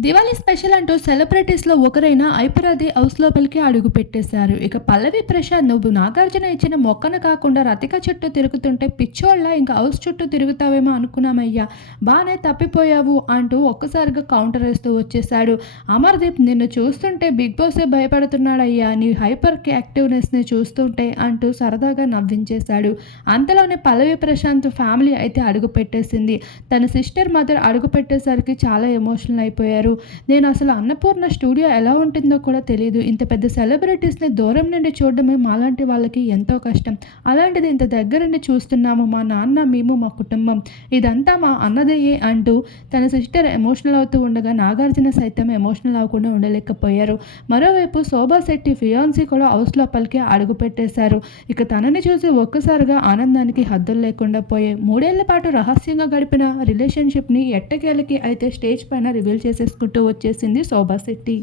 Diwali special అంటూ సెలబ్రిటీస్లో ఒకరైన ఐపరాది house లోపలికి అడుగు పెట్టేశారు. ఇక పల్లవి ప్రశాంత్ నువ్వు నాగార్జున ఇచ్చిన మొక్కను కాకుండా రతిక చుట్టూ తిరుగుతుంటే పిచ్చోళ్ళ ఇంకా హౌస్ చుట్టూ తిరుగుతావేమో అనుకున్నామయ్యా. బాగానే తప్పిపోయావు అంటూ ఒక్కసారిగా కౌంటర్ వేస్తూ వచ్చేశాడు. అమర్దీప్ నిన్ను చూస్తుంటే బిగ్ బాసే భయపడుతున్నాడయ్యా. నీ హైపర్ యాక్టివ్నెస్ని చూస్తుంటే అంటూ సరదాగా నవ్వించేశాడు. అంతలోనే పల్లవి ప్రశాంత్ ఫ్యామిలీ అయితే అడుగు పెట్టేసింది. తన సిస్టర్ మదర్ అడుగు పెట్టేసరికి చాలా ఎమోషనల్ అయిపోయారు. నేను అసలు అన్నపూర్ణ స్టూడియో ఎలా ఉంటుందో కూడా తెలియదు ఇంత పెద్ద సెలబ్రిటీస్ని దూరం నుండి చూడడమే మాలాంటి వాళ్ళకి ఎంతో కష్టం. అలాంటిది ఇంత దగ్గర నుండి చూస్తున్నాము మా నాన్న మేము మా కుటుంబం. ఇదంతా మా అన్నదయ్యే అంటూ తన సిస్టర్ ఎమోషనల్ అవుతూ ఉండగా నాగార్జున సైతం ఎమోషనల్ అవ్వకుండా ఉండలేకపోయారు. మరోవైపు శోభా శెట్టి ఫియాన్సీ కూడా హౌస్ లోపలికి అడుగుపెట్టేశారు ఇక తనని చూసి ఒక్కసారిగా ఆనందానికి హద్దులు లేకుండా పోయాయి. మూడేళ్ళ పాటు రహస్యంగా గడిపిన రిలేషన్షిప్ని ఎట్టకేలకి అయితే స్టేజ్ పైన రివీల్ చేసుకుంటూ వచ్చేసింది శోభా శెట్టి.